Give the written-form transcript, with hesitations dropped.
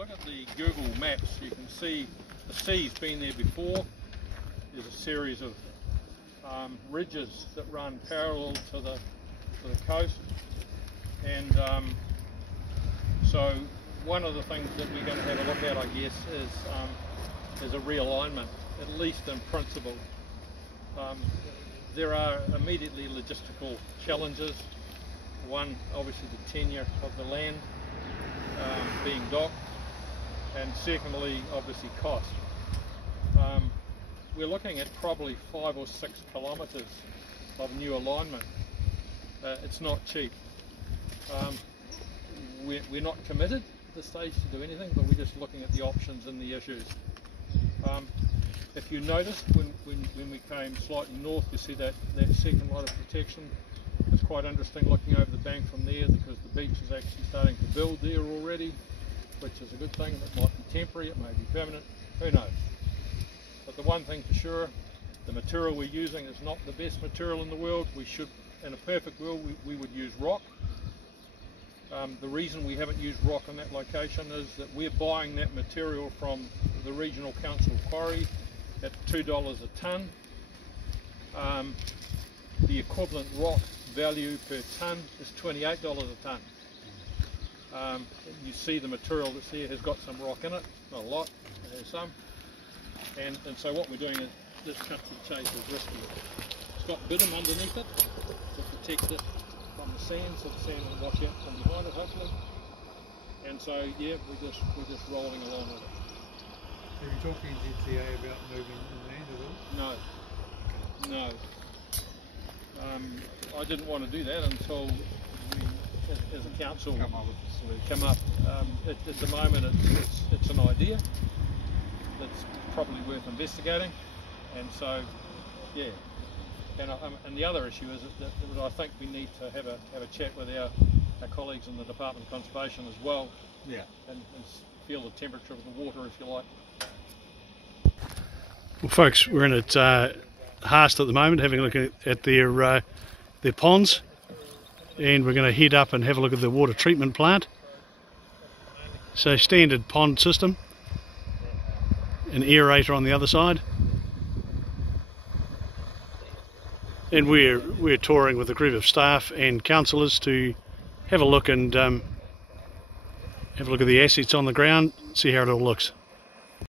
look at the Google Maps, you can see the sea's been there before. There's a series of ridges that run parallel to the coast, and so one of the things that we're going to have a look at, I guess, is a realignment, at least in principle. There are immediately logistical challenges. One, obviously the tenure of the land being docked, and secondly, obviously cost. We're looking at probably 5 or 6 kilometres of new alignment. It's not cheap. We're not committed at this stage to do anything, but we're just looking at the options and the issues. If you noticed, when we came slightly north, you see that second line of protection. It's quite interesting looking over the bank from there, because the beach is actually starting to build there already, which is a good thing. It might be temporary, it may be permanent, who knows. But the one thing for sure, the material we're using is not the best material in the world. We should, in a perfect world, we would use rock. The reason we haven't used rock in that location is that we're buying that material from the regional council quarry at $2 a tonne. The equivalent rock value per tonne is $28 a tonne. You see the material that's there has got some rock in it, not a lot, it has some. And so what we're doing is, this cut to the chase is risky. It's got bitumen underneath it to protect it from the sand, so the sand will wash out from behind it hopefully. And so yeah, we're just rolling along with it. Are you talking to GTA about moving inland at all? No. I didn't want to do that until we, as a council, come up. At the moment, it's an idea that's probably worth investigating, and so yeah. And the other issue is that I think we need to have a chat with our colleagues in the Department of Conservation as well. Yeah. And feel the temperature of the water, if you like. Well, folks, we're in at Haast at the moment, having a look at their ponds, and we're going to head up and have a look at the water treatment plant. So standard pond system, an aerator on the other side, and we're touring with a group of staff and councillors to have a look and have a look at the assets on the ground, see how it all looks.